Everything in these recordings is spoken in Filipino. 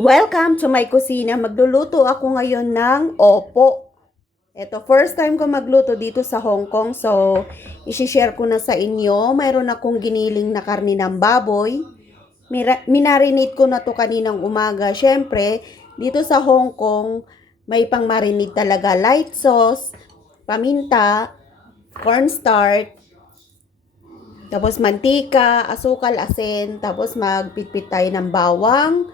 Welcome to my kusina. Magluluto ako ngayon ng opo. Ito, first time ko magluto dito sa Hong Kong. So, isi-share ko na sa inyo. Mayroon akong giniling na karni ng baboy. Minarinate ko na to kaninang umaga. Syempre, dito sa Hong Kong, may pang marinate talaga. Light sauce, paminta, cornstarch, tapos mantika, asukal, asin, tapos magpitpit tayo ng bawang.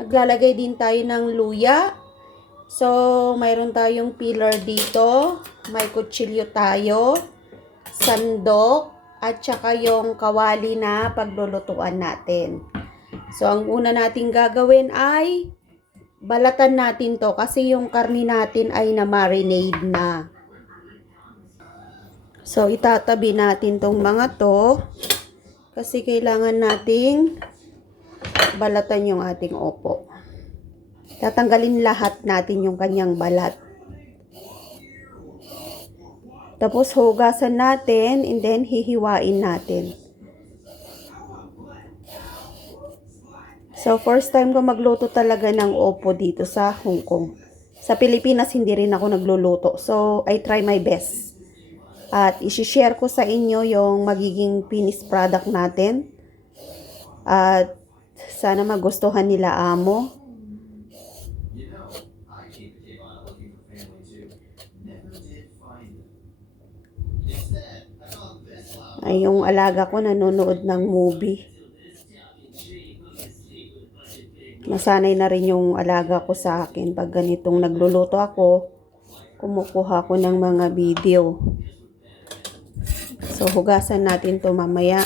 Maglalagay din tayo ng luya. So, mayroon tayong peeler dito. May kutsilyo tayo, sandok, at saka yung kawali na paglulutuan natin. So, ang una natin gagawin ay balatan natin to kasi yung karni natin ay na-marinade na. So, itatabi natin tong mga to kasi kailangan nating balatan yung ating opo. Tatanggalin lahat natin yung kanyang balat. Tapos hugasan natin and then hihiwain natin. So, first time ko magluto talaga ng opo dito sa Hong Kong. Sa Pilipinas, hindi rin ako nagluluto. So, I try my best. At isi-share ko sa inyo yung magiging finished product natin. At sana magustuhan nila amo. Ay, yung alaga ko nanonood ng movie. Nasanay na rin yung alaga ko sa akin. Pag ganitong nagluluto ako, kumukuha ko ng mga video. So, hugasan natin to mamaya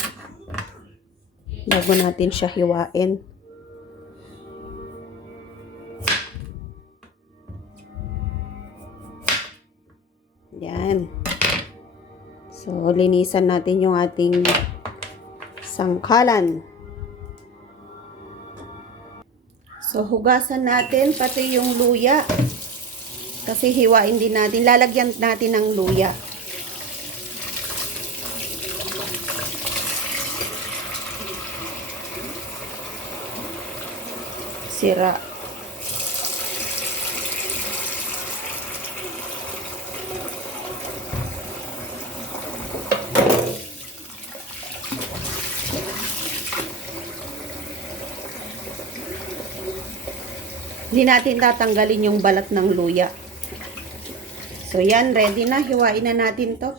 bago natin siya hiwain. Yan. So, linisan natin yung ating sangkalan. So, hugasan natin pati yung luya. Kasi hiwain din natin. Lalagyan natin ng luya. Sira. Hindi natin tatanggalin yung balat ng luya. So, yan. Ready na. Hiwain na natin to.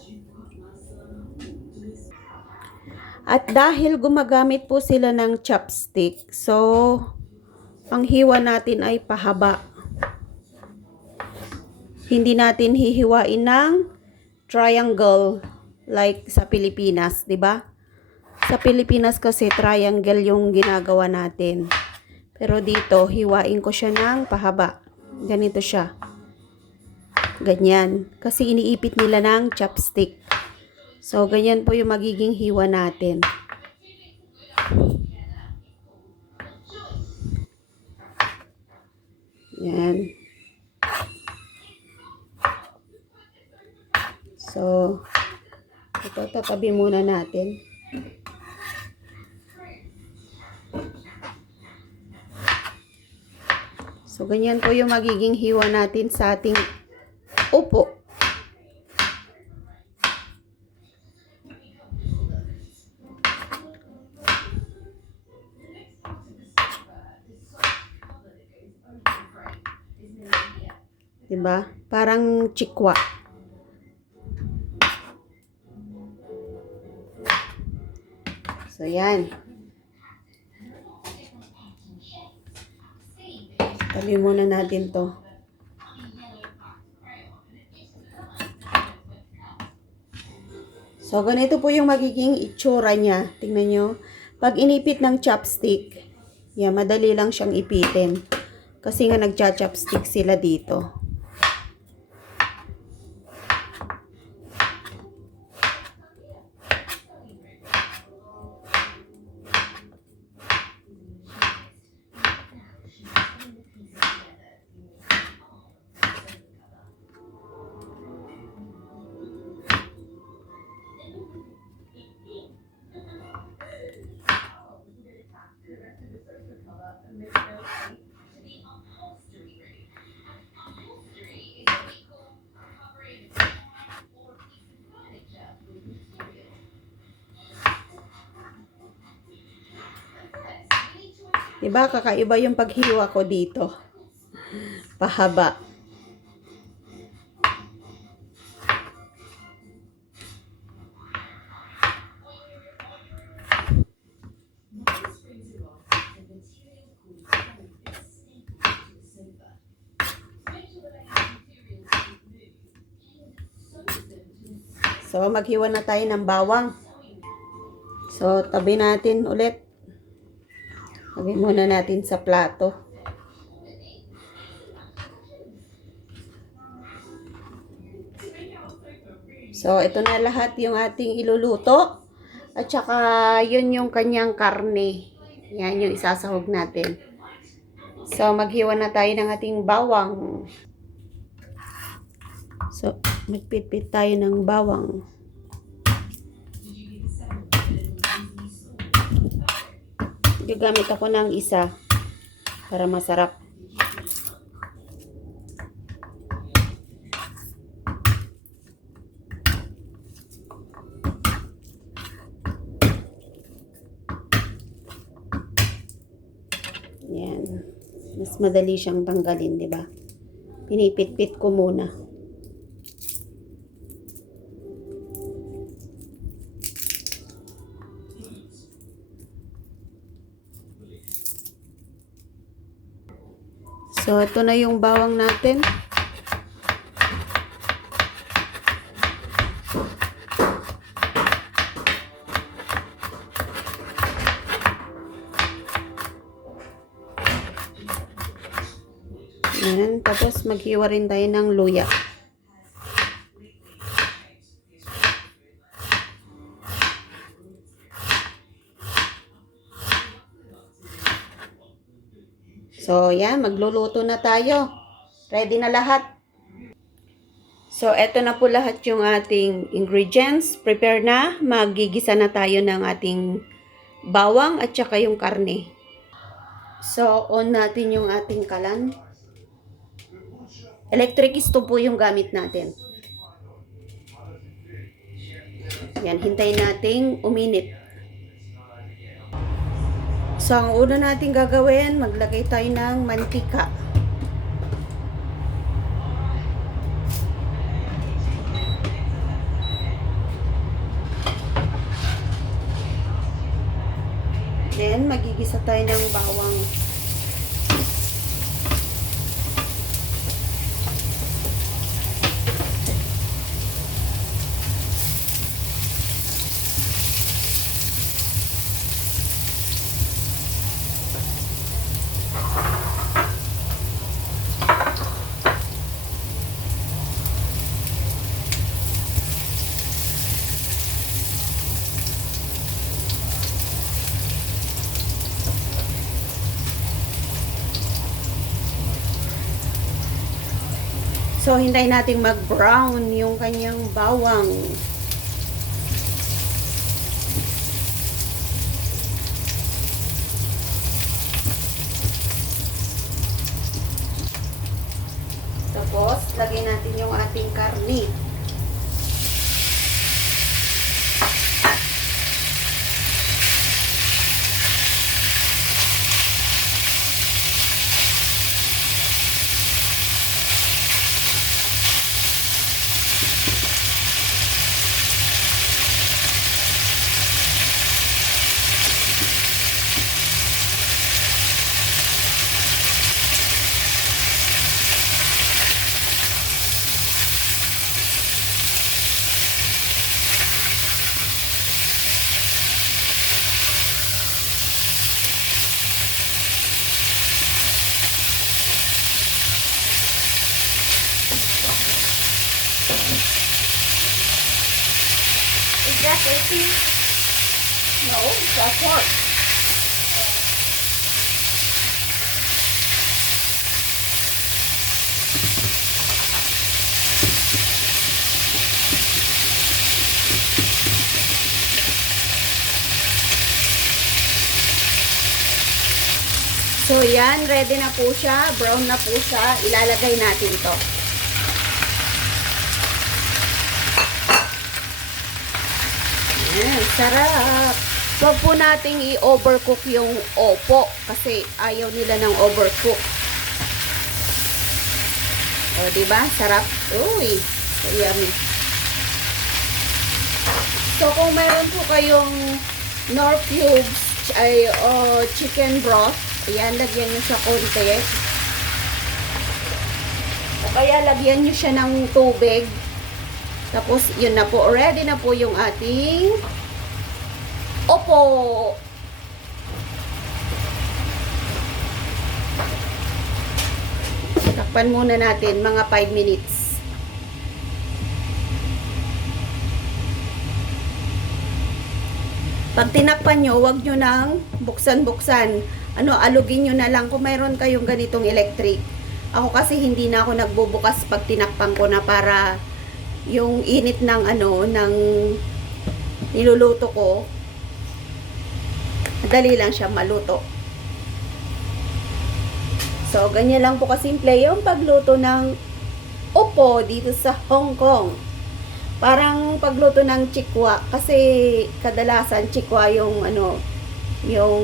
At dahil gumagamit po sila ng chopstick, so, ang hiwa natin ay pahaba. Hindi natin hihiwain ng triangle like sa Pilipinas, 'di ba? Sa Pilipinas kasi triangle yung ginagawa natin. Pero dito, hiwain ko siya ng pahaba. Ganito siya. Ganyan. Kasi iniipit nila ng chopstick. So, ganyan po yung magiging hiwa natin. Yan. So, ito, tatabi muna natin. So, ganyan po yung magiging hiwa natin sa ating upo. Diba? Parang chikwa. So, yan. Tabi muna natin to. So, ganito po yung magiging itsura niya. Tingnan nyo. Pag inipit ng chopstick, yan, madali lang siyang ipitin. Kasi nga nagcha-chopstick sila dito. Diba, kakaiba yung paghiwa ko dito. Pahaba. So, maghiwa na tayo ng bawang. So, tabi natin ulit. Tabi muna natin sa plato. So, ito na lahat yung ating iluluto. At saka, yun yung kanyang karne. Yan yung isasahog natin. So, maghiwa na tayo ng ating bawang. So, magpitpit tayo ng bawang. Gagamit ako ng isa para masarap. Yan. Mas madali siyang tanggalin, di ba? Pinipit-pit ko muna. So, ito na yung bawang natin. Ayan. Tapos, maghiwa rin tayo ng luya. So, yan. Magluluto na tayo. Ready na lahat. So, eto na po lahat yung ating ingredients. Prepare na. Magigisa na tayo ng ating bawang at saka yung karne. So, on natin yung ating kalan. Electric stove po yung gamit natin. Yan, hintayin nating uminit. So, ang una natin gagawin, maglagay tayo ng mantika. Then, magigisa tayo ng bawang. So, hintayin natin mag-brown yung kanyang bawang. Tapos, lagyan natin yung ating karne. Is that tasty? No, that's pork. So, yan. Ready na po siya. Brown na po siya. Ilalagay natin to. Yan. Sarap. Huwag po nating i-overcook yung opo kasi ayaw nila ng overcook. O, diba? Sarap. Uy, so yummy. So, kung meron po kayong Knorr cubes ay chicken broth, ayan, lagyan nyo siya konti. O kaya lagyan nyo siya ng tubig. Tapos, yun na po. Ready na po yung ating opo. Takpan muna natin mga 5 minutes. Pag tinakpan nyo, huwag nyo nang buksan-buksan. Alugin nyo na lang kung mayroon kayong ganitong electric. Ako kasi hindi na ako nagbubukas pag tinakpan ko na para yung init ng ng niluluto ko. Dali lang siya maluto. So, ganyan lang po kasimple yung pagluto ng opo dito sa Hong Kong. Parang pagluto ng chikwa kasi kadalasan chikwa yung yung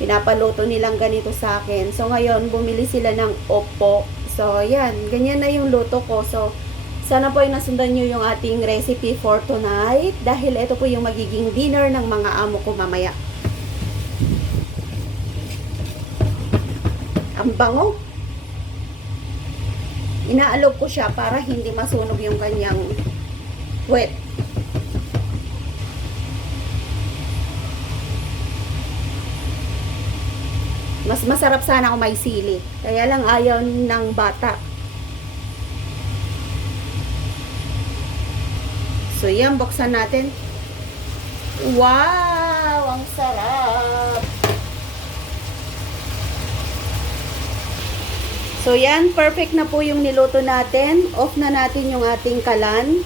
pinapaluto nilang ganito sa akin. So ngayon bumili sila ng opo. So yan, ganyan na yung luto ko. So sana po ay nasundan nyo yung ating recipe for tonight dahil ito po yung magiging dinner ng mga amo ko mamaya. Ang bango. Inaalog ko siya para hindi masunog yung kanyang wet. Mas masarap sana kung may sili. Kaya lang ayaw ng bata. So yan, buksan natin. Wow! Ang sarap! So yan, perfect na po yung niluto natin. Off na natin yung ating kalan.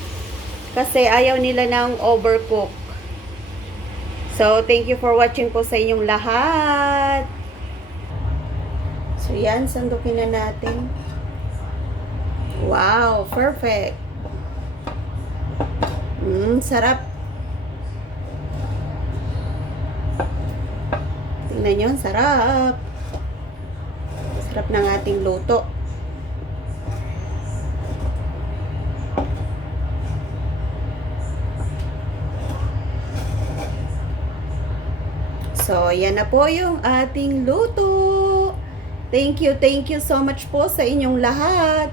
Kasi ayaw nila ng overcook. So, thank you for watching po sa inyong lahat. So, yan. Sandukin na natin. Wow! Perfect! Sarap. Tingnan nyo, sarap. Sarap ng ating luto. So, yan na po yung ating luto. Thank you so much po sa inyong lahat.